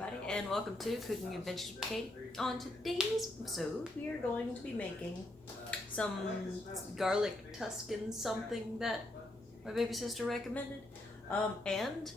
everybody, and welcome to Cooking Adventures with Katie. On today's episode, we are going to be making some garlic Tuscan something that my baby sister recommended, and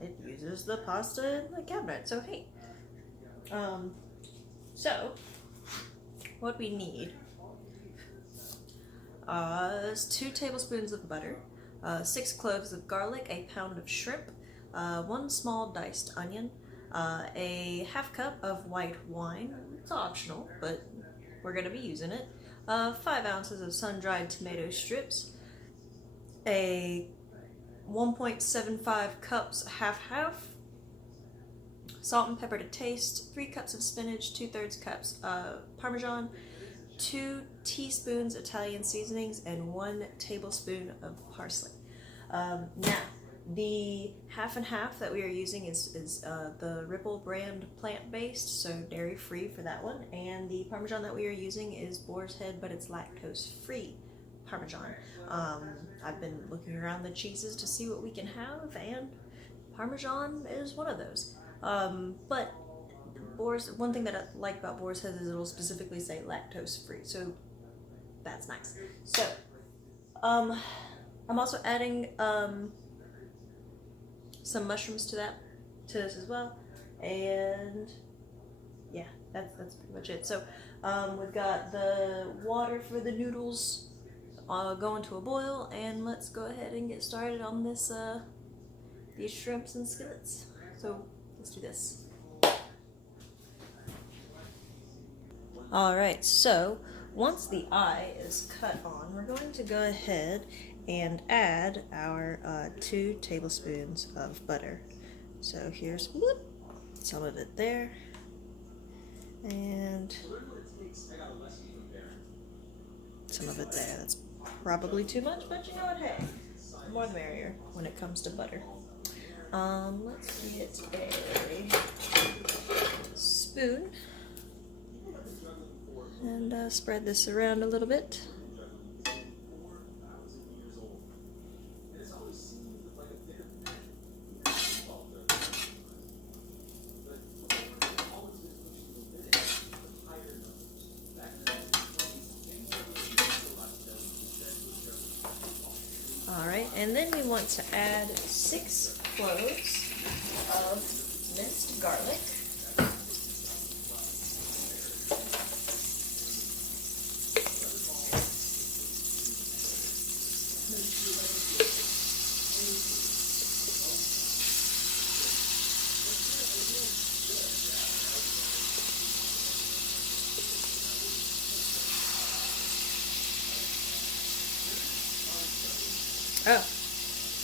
it uses the pasta in the cabinet, so hey. So, what we need is 2 tablespoons of butter, 6 cloves of garlic, a pound of shrimp, 1 small diced onion, a half cup of white wine. It's optional, but we're going to be using it. 5 ounces of sun-dried tomato strips, a 1.75 cups half-half, salt and pepper to taste, 3 cups of spinach, 2/3 cups parmesan, 2 teaspoons Italian seasonings, and 1 tablespoon of parsley. Now, the half and half that we are using is the Ripple brand plant-based, so dairy-free for that one. And the Parmesan that we are using is Boar's Head, but it's lactose-free Parmesan. I've been looking around the cheeses to see what we can have, and Parmesan is one of those. But one thing that I like about Boar's Head is it'll specifically say lactose-free, so that's nice. So, I'm also adding some mushrooms to this as well, and yeah, that's pretty much it. So we've got the water for the noodles going to a boil, and let's go ahead and get started on this these shrimps and skillets. So let's do this. Alright, so once the eye is cut on, we're going to go ahead and add our 2 tablespoons of butter. So here's some of it there, and some of it there. That's probably too much, but you know what, hey, the more the merrier when it comes to butter. Let's get a spoon and spread this around a little bit. Alright, and then we want to add 6 cloves of minced garlic. Oh,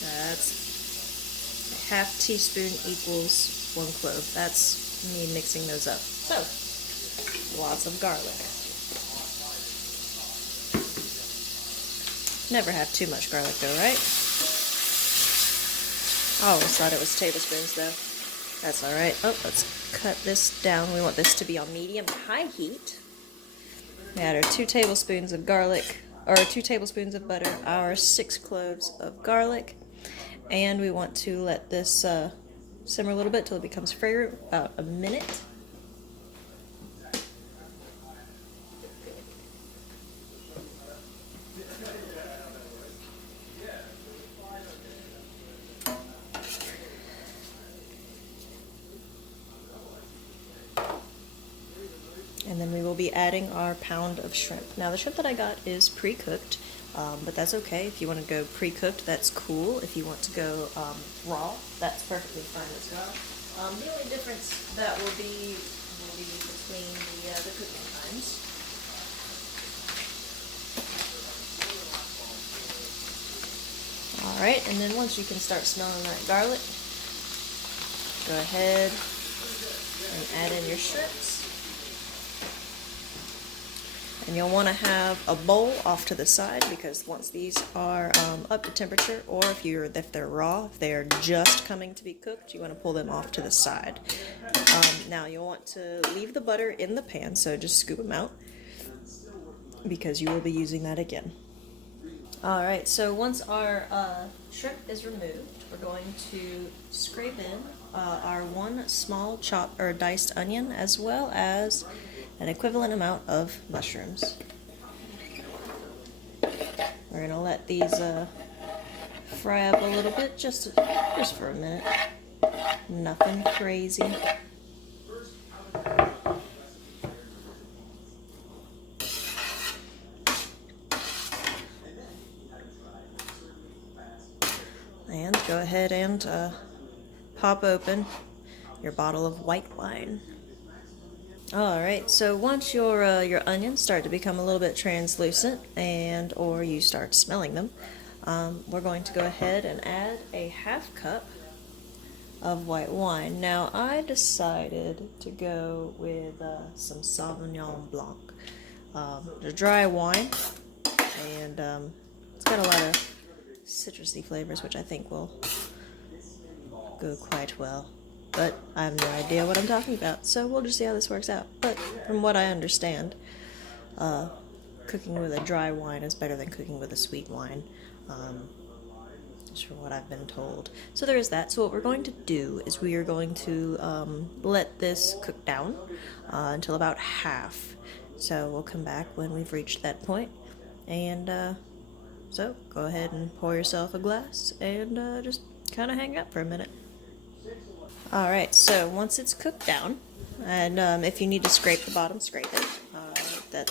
that's half teaspoon equals 1 clove. That's me mixing those up. So, lots of garlic. Never have too much garlic though, right? I always thought it was tablespoons though. That's alright. Oh, let's cut this down. We want this to be on medium to high heat. We add our 2 tablespoons of garlic, or 2 tablespoons of butter, our 6 cloves of garlic, and we want to let this simmer a little bit till it becomes fragrant, about a minute. And then we will be adding our pound of shrimp. Now the shrimp that I got is pre-cooked, but that's okay. If you want to go pre-cooked, that's cool. If you want to go raw, that's perfectly fine as well. The only difference that will be between the cooking times. Alright, and then once you can start smelling that garlic, go ahead and add in your shrimps. And you'll want to have a bowl off to the side, because once these are up to temperature, or if they're raw, if they're just coming to be cooked, you want to pull them off to the side. Now you'll want to leave the butter in the pan, so just scoop them out, because you will be using that again. Alright, so once our shrimp is removed, we're going to scrape in our one small chopped or diced onion, as well as an equivalent amount of mushrooms. We're gonna let these fry up a little bit, just for a minute. Nothing crazy. And go ahead and pop open your bottle of white wine. Alright, so once your onions start to become a little bit translucent or you start smelling them, we're going to go ahead and add a half cup of white wine. Now I decided to go with some Sauvignon Blanc. A dry wine, and it's got a lot of citrusy flavors, which I think will go quite well. But I have no idea what I'm talking about, so we'll just see how this works out. But from what I understand, cooking with a dry wine is better than cooking with a sweet wine, just from what I've been told. So there is that. So what we're going to do is we are going to let this cook down until about half. So we'll come back when we've reached that point, and so go ahead and pour yourself a glass and just kind of hang out for a minute. Alright, so once it's cooked down, and if you need to scrape the bottom, scrape it. That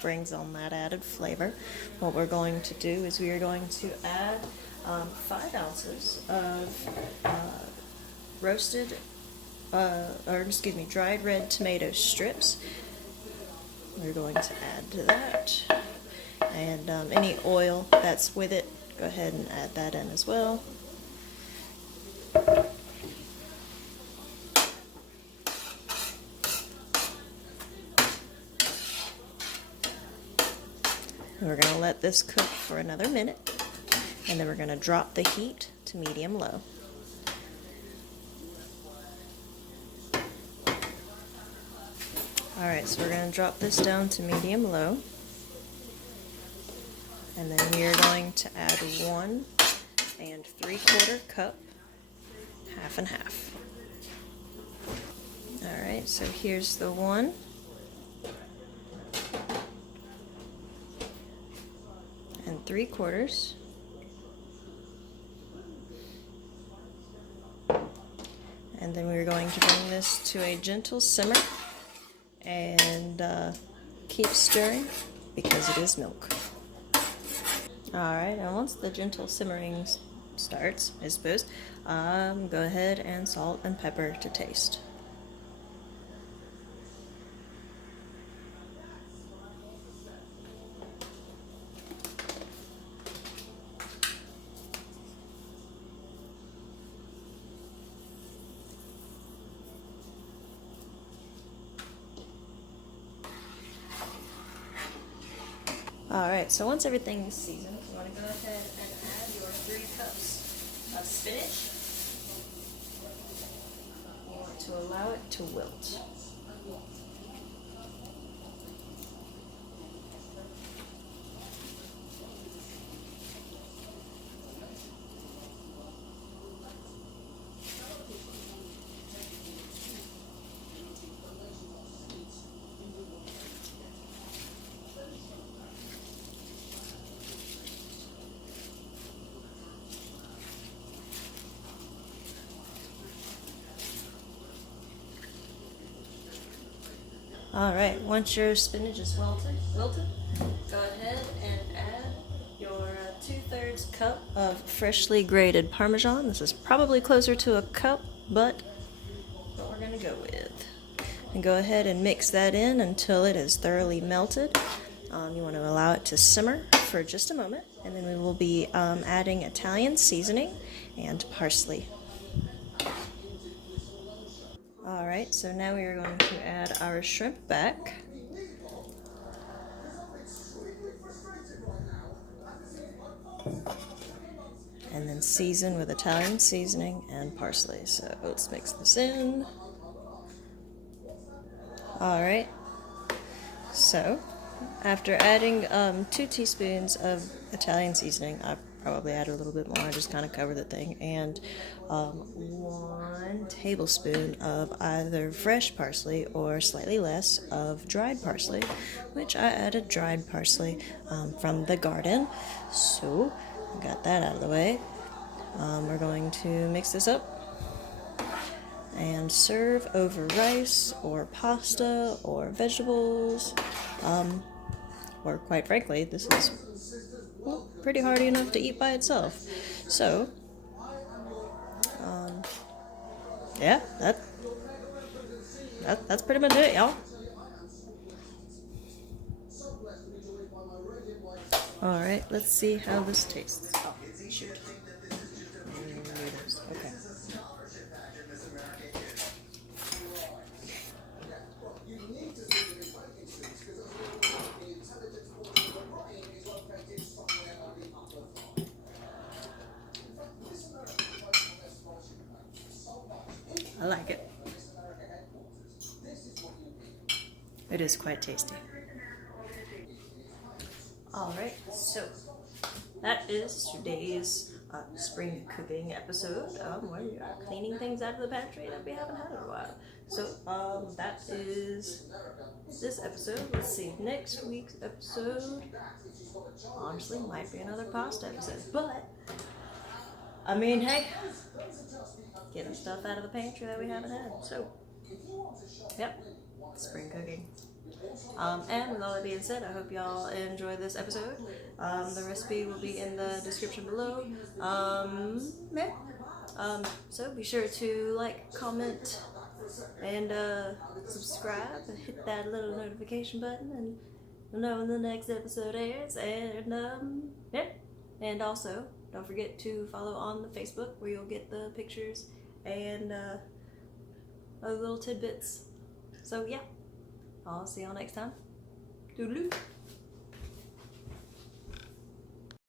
brings on that added flavor. What we're going to do is we are going to add 5 ounces of dried red tomato strips. We're going to add to that. And any oil that's with it, go ahead and add that in as well. And we're going to let this cook for another minute, and then we're going to drop the heat to medium-low. Alright, so we're going to drop this down to medium-low. And then we are going to add 1 3/4 cup, half and half. Alright, so here's the 1. And 3/4. And then we're going to bring this to a gentle simmer and keep stirring because it is milk. Alright, and once the gentle simmering starts, I suppose, go ahead and salt and pepper to taste. Alright, so once everything is seasoned, you want to go ahead and add your 3 cups of spinach. You want to allow it to wilt. Alright, once your spinach is wilted, go ahead and add your 2/3 cup of freshly grated parmesan. This is probably closer to a cup, but what we're going to go with. And go ahead and mix that in until it is thoroughly melted. You want to allow it to simmer for just a moment, and then we will be adding Italian seasoning and parsley. Alright, so now we are going to add our shrimp back. And then season with Italian seasoning and parsley. So let's mix this in. Alright, so after adding 2 teaspoons of Italian seasoning, I probably add a little bit more, just kind of cover the thing, and 1 tablespoon of either fresh parsley or slightly less of dried parsley, which I added dried parsley from the garden. So I got that out of the way. We're going to mix this up and serve over rice or pasta or vegetables, or quite frankly, this is pretty hearty enough to eat by itself. So, yeah, that's pretty much it, y'all. Alright, let's see how this tastes. Oh, shoot. Okay. I like it. It is quite tasty. Alright, so that is today's spring cooking episode, where we are cleaning things out of the pantry that we haven't had in a while. So that is this episode. Let's see, next week's episode honestly might be another pasta episode, but I mean, hey, getting stuff out of the pantry that we haven't had. So, yep, spring cooking. And with all that being said, I hope y'all enjoy this episode. The recipe will be in the description below. So be sure to like, comment, and subscribe, and hit that little notification button, and you'll know when the next episode airs. And yeah, and also don't forget to follow on the Facebook, where you'll get the pictures and other little tidbits. So yeah, I'll see y'all next time. Toodaloo.